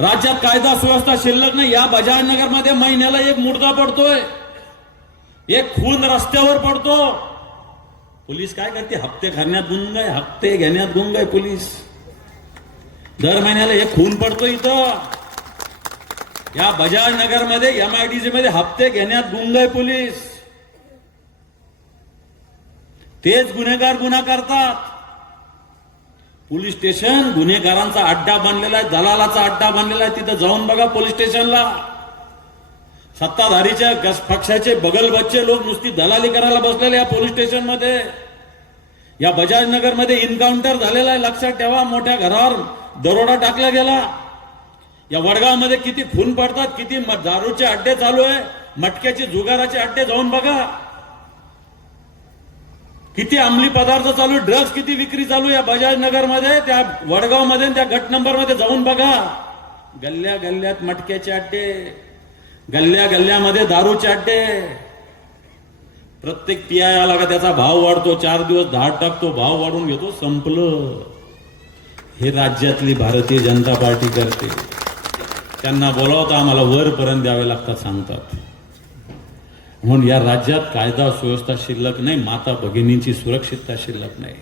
राज्यात कायदा सुव्यवस्था शिल्लक नाही. या बजाजनगर मध्ये महिन्याला एक मुर्दा पडतोय, एक खून रस्त्यावर पडतो. पोलीस काय करते? हप्ते करण्यात गुंग आहे, हप्ते घेण्यात गुंग आहे पोलीस. दर महिन्याला एक खून पडतो इथं. या बजाजनगर मध्ये MIDC मध्ये हप्ते घेण्यात गुंग आहे पोलीस. तेच गुन्हेगार गुन्हा करतात. पोलीस स्टेशन गुन्हेगारांचा अड्डा बनलेला आहे, दलालाचा अड्डा बनलेला आहे. तिथं जाऊन बघा पोलीस स्टेशनला. सत्ताधारीच्या पक्षाचे बगल बच्चे लोक नुसती दलाली करायला बसलेले या पोलीस स्टेशन मध्ये. या बजाजनगर मध्ये एन्काउंटर झालेला आहे, लक्षात ठेवा. मोठ्या घरावर दरोडा टाकला गेला. या वडगाव मध्ये किती खून पडतात, किती दारूचे अड्डे चालू आहे, मटक्याचे जुगाराचे अड्डे जाऊन बघा. किती अंमली पदार्थ चालू, ड्रग्ज किती विक्री चालू या बजाजनगर मध्ये, त्या वडगाव मध्ये, त्या गट नंबर मध्ये जाऊन बघा. गल्ल्या गल्ल्यात मटक्याचे अड्डे, गल्ल्या गल्ल्यामध्ये दारूचे अड्डे. प्रत्येक PI आला का त्याचा भाव वाढतो, 4 दिवस धाड टाकतो, भाव वाढून घेतो, संपलं. हे राज्यातली भारतीय जनता पार्टी करते. त्यांना बोलावता आम्हाला वरपर्यंत द्यावे लागतात सांगतात. म्हणून या राज्यात कायदा सुव्यवस्था शिल्लक नाही, माता भगिनींची सुरक्षितता शिल्लक नाही.